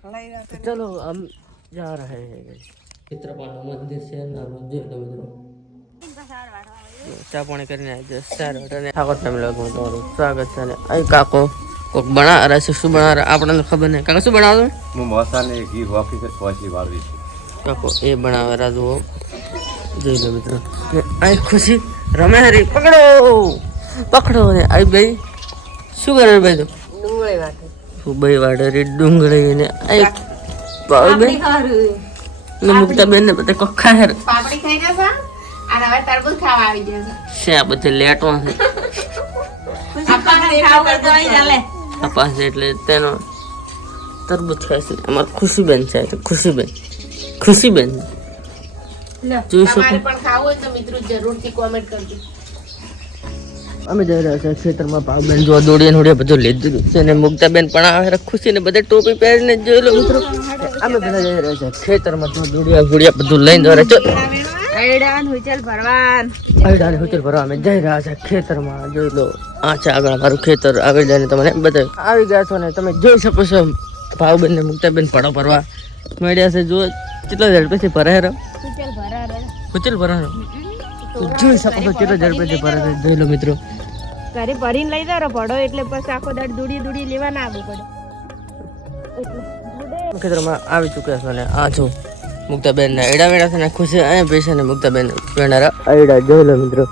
ચલો આમ જા રહે હે ચિત્રપાળનું મંદિર છે નાનું જે મિત્રો ચા પાણી કરીને આજે સારું અને ઠાકોર ફેમિલી લોગમાં તમારું સ્વાગત છે અને અહીં કાકો કોક બના રહ્યા છે શું બના રહ્યા આપણને ખબર નહીં કાકા શું બનાવો હું મસાને ઘી વાફી છે પછી વાળવી છું ખુશી રમે પકડો પકડો ને આઈ ભાઈ શું કરે ભાઈ તો વાડે રી ડુંગળી ને આઈ ભાઈ ને મુક્તા બેન ને બધા કોખા હેર. પાપડી ખાઈ ગયા સા અને હવે તરબૂચ ખાવા આવી ગયા છે શે આ બધે લેટવા છે. આપણને ખાવું હોય તો અહીં ચાલે. આ પાસે એટલે તેનો તરબૂચ ખાય છે. અમાર ખુશીબેન છે ખુશીબેન. ખુશીબેન. જોઈ શકો. તમારે પણ ખાવું હોય તો મિત્રો જરૂરથી કોમેન્ટ કરજો. અમે જઈ રહ્યા છીએ ખેતરમાં ભાવબેન જોવા દોડીએ નોડીએ બધું લીધું છે અને મુક્તાબેન પણ આવે ખુશી ને બધા ટોપી પહેરીને જોઈ લો મિત્રો. અમે બધા જઈ રહ્યા છીએ ખેતરમાં જો દોડિયા ગુડિયા બધું લઈને જઈ રહ્યા છે આગળ મારું ખેતર આગળ જઈને તમને બધા આવી ગયા છો ને તમે જોઈ શકો છો. ભાવબેન ને મુક્તાબેન પડો ભરવા છે જો કેટલા ઝડપેથી ભરાય રહ્યો. ભરા જોઈ શકો છો કેટલા ઝડપેથી ભરાય છે. જોઈ લો મિત્રો. ઘરે ભરીને લઈ જારો પડો એટલે પછી આખો દાડ દૂડી દૂડી લેવા ના આવવું પડે. ખેતરમાં આવી ચૂક્યા છો ને આ છું મુક્તાબેન ને એડા વેડા છે ને ખુશી અહીંયા પૈસા ને મુક્તાબેન વેણારા. એડા જોઈ લો મિત્રો.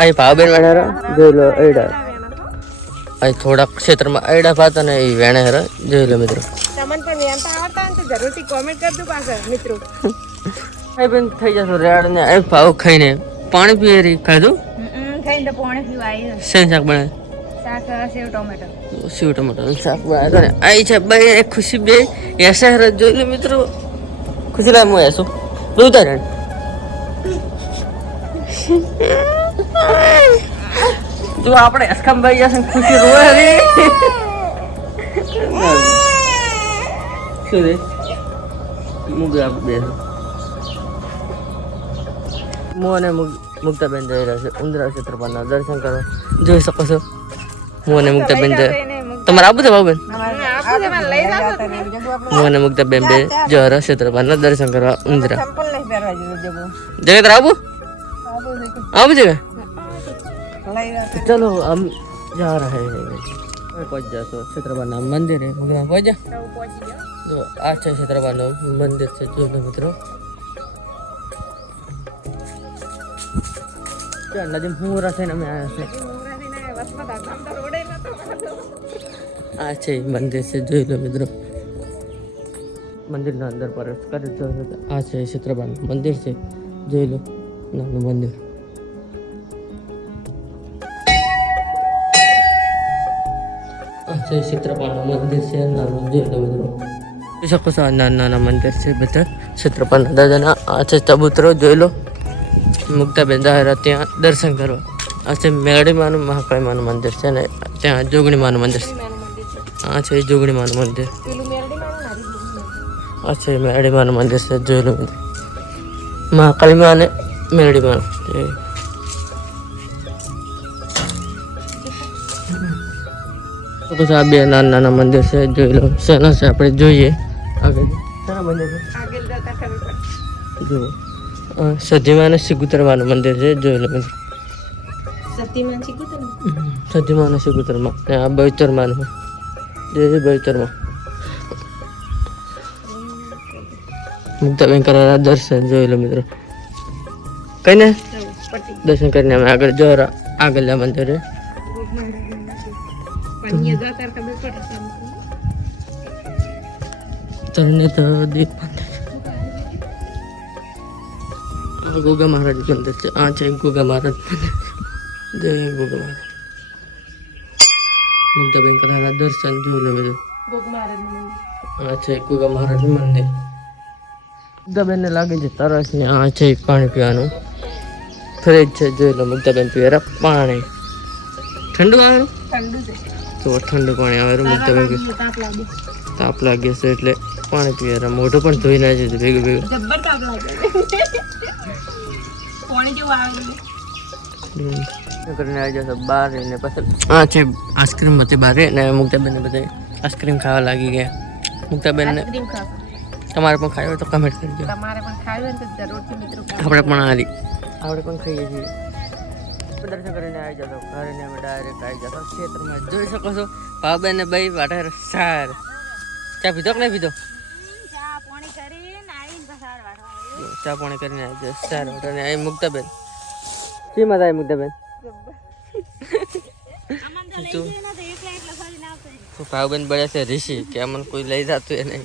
અહીં ભાવબેન વેણારા. જોઈ લો એડા. અહીં થોડાક ક્ષેત્રમાં એડા પાતા ને એ વેણારા. જોઈ લો મિત્રો. તમને પણ વેમતા આવડતા ને તો જરૂરથી કોમેન્ટ કરજો પાછા મિત્રો. બેન થઈ જશો રેડ ને એ ભાવ ખાઈને પાણી પીએ રહી ખાધું? ખાઈને તો પાણી પીવાય. શેન શાક બને? શાક સેવ ટોમેટો. સેવ શાક ને અહીં છે બે ખુશી બે એસા હર જોઈ લે મિત્રો. ખુશી લાવ હું એસો જોતા રહે જો આપણે અસકમ ભાઈ જશે ખુશી રોવે રે. શું રે? મુગ આપ બે. હું અને મુક્તાબેન જઈ રહ્યા છે ઉંદરા ક્ષેત્રપાલના દર્શન કરવા. જોઈ શકો છો. હું અને મુક્તાબેન તમારે આવું છે બાબુબેન હું અને મુક્તાબેન બે જો ક્ષેત્રપાલના દર્શન કરવા ઉંદરા. જગત આવું આવું છે ચલો આમ જા રહે. પહોંચી જશો ક્ષેત્રપાલના જો. આ છે મંદિર છે જો મિત્રો. ત્યાં નદી પૂરા થઈને અમે આવ્યા છે. આ છે મંદિર છે જોઈ લો મિત્રો. મંદિરના અંદર પ્રવેશ કરે તો આ છે ક્ષેત્રપાલનું મંદિર છે. જોઈ લો નાનું મંદિર. આ છે ક્ષેત્રપાલનું મંદિર છે નાનું જોઈ લો મિત્રો. શકો છો નાના નાના મંદિર છે બધા. ક્ષેત્રપાલ દાદાના આ છે ચબૂતરો જોઈ લો. મુક્તાબેન દાહરા ત્યાં દર્શન કરવા. આ છે મેરડીમાનું મહાકાળીમાનું મંદિર છે ને ત્યાં જોગણીમાનું મંદિર છે. આ છે જોગણીમાનું મંદિર. પેલું મેરડી માં નારી આ છે મેરડીમાનું મંદિર છે જોઈ લો મિત્રો મહાકાળીમાં અને મેરડીમાનું એ. તો પછી આ બે નાના નાના મંદિર છે જોઈ લો. શેના છે આપણે જોઈએ. આગળ. શેના મંદિર છે આગળ જતા ખબર પડે. જુઓ. આ સધીમાં અને સિગુતરમાનું મંદિર છે જોઈ લો મિત્રો સતીમાન શીખું તમે સધીમાં અને સિગુતરમાં અને આ બૈતરમાનું જે બૈતરમાં મુક્તાબેન કરારા દર્શન જોઈ લો મિત્રો કઈ ને પટ્ટી દર્શન કરીને અમે આગળ જોરા આગળ મંદિરે પણ એ જતા ખબર પડે તરને તો દીપ ગોગા મહારાજ મંદિર છે. આ છે ગોગા મહારાજ જય ગોગા મહારાજ. મુગ્ધાબેન કરારા દર્શન જોઈ લે બધું. આ છે ગોગા મહારાજ મંદિર. મુક્તાબેનને લાગે છે તરસ ને આ છે પાણી પીવાનું. ફ્રેજ છે જોઈ લો મુગ્ધાબેન પીવેરા પાણી. ઠંડુ આવે? તો ઠંડુ પાણી આવે મુગ્ધાબેન તાપ લાગે. છે એટલે પાણી પીવેરા મોઢું પણ ધોઈ નાખે છે ભેગું ભેગું. જબ્બર તાપ લાગે. પાણી આવે કરીને આવી જશો બહાર ને પછી આ છે આઈસ્ક્રીમ બધી બહાર ને મુક્તાબેન બધા આઈસ્ક્રીમ ખાવા લાગી ગયા. મુક્તાબેન ને તમારે પણ ખાયો તો કમેન્ટ કરજો તમારે પણ ખાવું હોય તો જરૂરથી મિત્રો આપણે પણ હારી આપણે પણ ખાઈએ છીએ. દર્શન કરીને આવી જતો ઘરે ને અમે ડાયરેક્ટ આવી જતો ક્ષેત્રમાં જોઈ શકો છો. ભાવબેન ને ભાઈ વાટર સાર. ચા પીધો કે નહીં પીધો ચા પાણી કરીને આવીને પસાર વાળવા ચા પાણી કરીને આવી જાય સારું વાટર ને અહીં મુક્તાબેન. શી મજા આવી મુક્તાબેન? તો આવતો ભાવબેન બળ્યા છે ઋષિ કે અમને કોઈ લઈ જતું એ નહીં.